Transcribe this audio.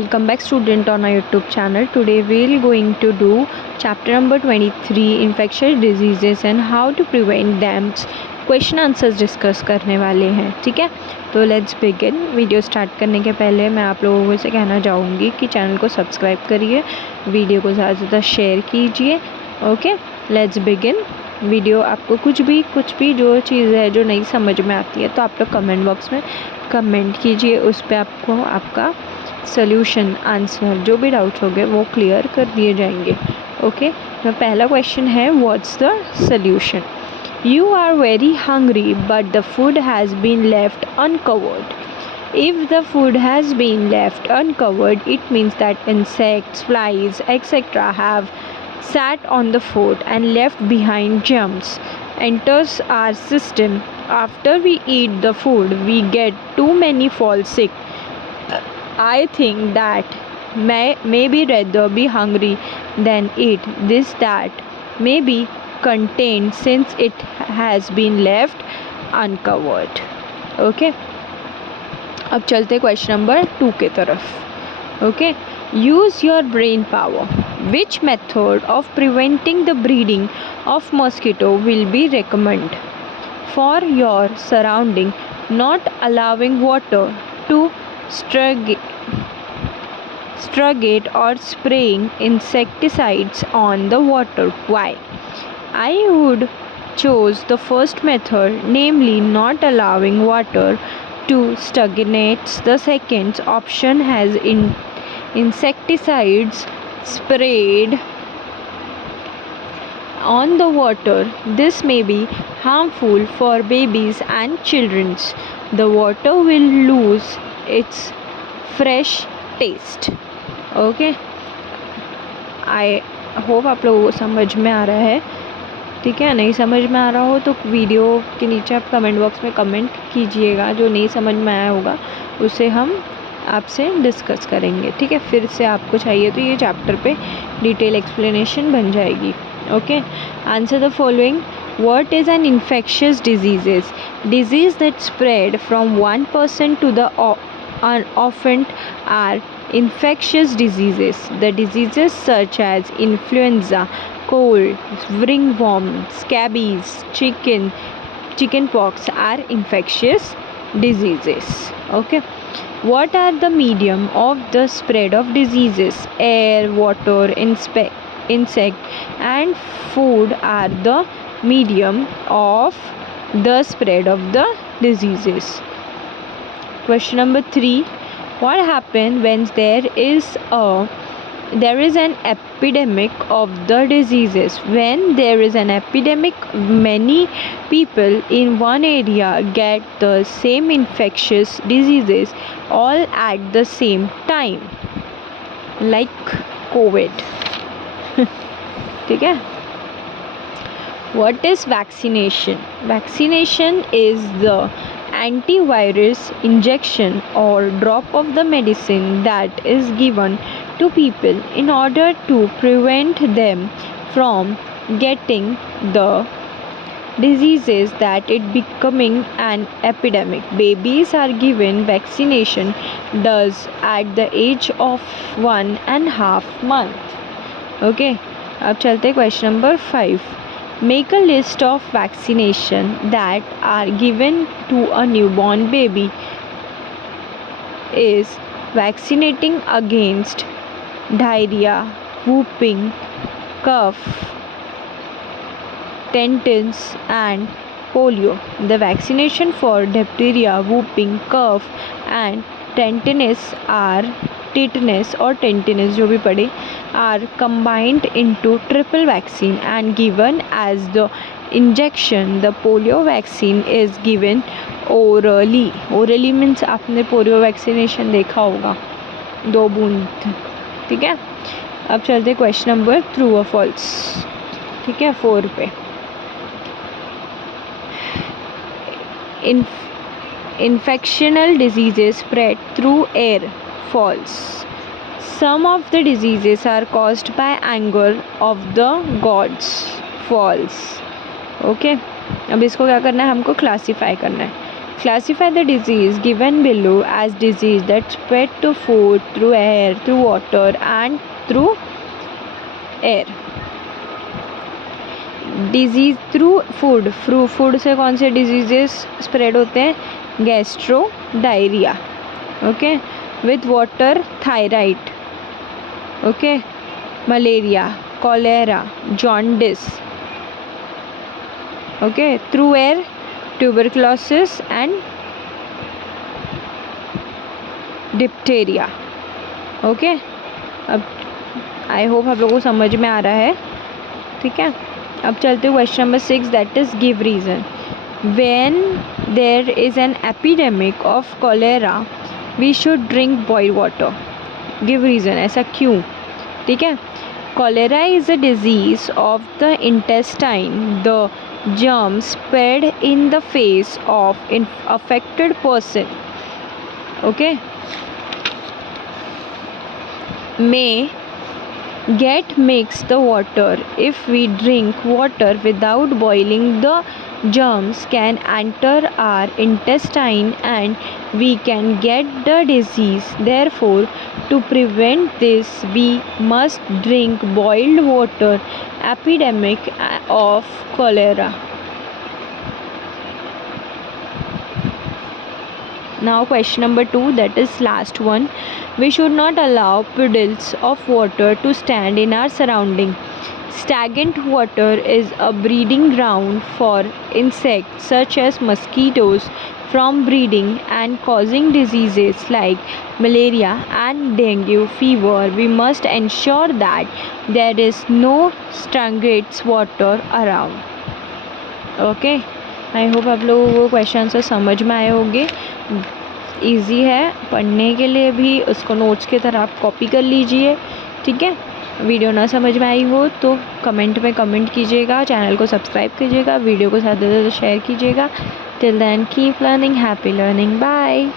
Welcome back student on our YouTube channel. Today we're going to do chapter number 23 infectious diseases and how to prevent them. Question answers discuss करने वाले हैं, ठीक है। तो let's begin. Video start करने के पहले मैं आप लोगों से कहना चाहूँगी कि चैनल को सब्सक्राइब करिए, वीडियो को ज़्यादा से ज़्यादा शेयर कीजिए। Okay, let's begin. वीडियो आपको कुछ भी जो चीज़ है जो नहीं समझ में आती है तो आप लोग कमेंट बॉक्स में कमेंट कीजिए, उस पर आपको आपका सोल्यूशन आंसर जो भी डाउट्स हो गए वो क्लियर कर दिए जाएंगे। ओके, तो पहला क्वेश्चन है what's the solution. You are very hungry but the food has been left uncovered. If the food has been left uncovered, it means that insects, flies, etc. have sat on the food and left behind germs. Enters our system. After we eat the food, we get too many fall sick. I think that maybe rather be hungry than eat this that may be contained since it has been left uncovered. Okay. अब चलते question number 2 के तरफ। Okay, use your brain power. Which method of preventing the breeding of mosquito will be recommend for your surrounding, not allowing water to strugate or spraying insecticides on the water. Why? I would choose the first method, namely not allowing water to stagnate. The second option has insecticides sprayed on the water. This may be harmful for babies and children. The water will lose its fresh taste. Okay, I hope आप लोगों को समझ में आ रहा है, ठीक है। नहीं समझ में आ रहा हो तो वीडियो के नीचे आप कमेंट बॉक्स में कमेंट कीजिएगा, जो नहीं समझ में आया होगा उसे हम आपसे डिस्कस करेंगे, ठीक है। फिर से आपको चाहिए तो ये चैप्टर पे डिटेल एक्सप्लेनेशन बन जाएगी। Okay, answer the following. What is an infectious diseases? Disease that spread from one person to the offend are infectious diseases. The diseases such as influenza, cold, ringworm, scabies, chickenpox are infectious diseases. Okay. What are the medium of the spread of diseases? Air, water, insect and food are the medium of the spread of the diseases. Question number 3. What happens when there is an epidemic of the diseases? When there is an epidemic, many people in one area get the same infectious diseases all at the same time, like COVID. ठीक है। What is vaccination? Vaccination is the antivirus injection or drop of the medicine that is given to people in order to prevent them from getting the diseases that it becoming an epidemic. Babies are given vaccination dose at the age of 1.5 months. Okay, अब चलते question number 5. Make a list of vaccination that are given to a newborn baby. Is vaccinating against diarrhea, whooping cough, tetanus and polio. The vaccination for diphtheria, whooping cough and tetanus जो भी पढ़े are combined into triple vaccine and given as the injection. The polio vaccine is given orally. Orally means आपने polio vaccination देखा होगा, 2 बूंद, ठीक है। अब चलते क्वेश्चन नंबर ट्रू और फॉल्स, ठीक है, 4 पे। Infectional diseases spread through air. False. Some of the diseases are caused by anger of the gods. False. Okay, अब इसको क्या करना है, हमको क्लासीफाई करना है। Classify the disease given below as disease that spread to food through air, through water and through air. Disease through food, food से कौन से डिजीजेस स्प्रेड होते हैं? Gastro, diarrhoea, okay, with water thyroid, okay, malaria, cholera, jaundice, okay, through air tuberculosis and Diptera, okay. अब I hope आप लोगों को समझ में आ रहा है, ठीक है। अब चलते हैं question number 6, that is give reason. When there is an epidemic of cholera we should drink boiled water. Give reason, ऐसा क्यों? ठीक है। Cholera is a disease of the intestine. The germs spread in the face of affected person, okay, may get mixed the water. If we drink water without boiling, the germs can enter our intestine and we can get the disease. Therefore, to prevent this, we must drink boiled water. Epidemic of cholera. Now question number 2, that is last one. We should not allow puddles of water to stand in our surrounding. Stagnant water is a breeding ground for insects such as mosquitoes from breeding and causing diseases like malaria and dengue fever. We must ensure that there is no stagnant water around. Okay, I hope आप लोगों को question से समझ में आए होंगे। Easy है पढ़ने के लिए भी, उसको नोट्स की तरह आप कॉपी कर लीजिए, ठीक है। वीडियो ना समझ में आई हो तो कमेंट में कमेंट कीजिएगा, चैनल को सब्सक्राइब कीजिएगा, वीडियो को ज़्यादा से ज़्यादा शेयर कीजिएगा। Till then keep learning, happy learning, bye.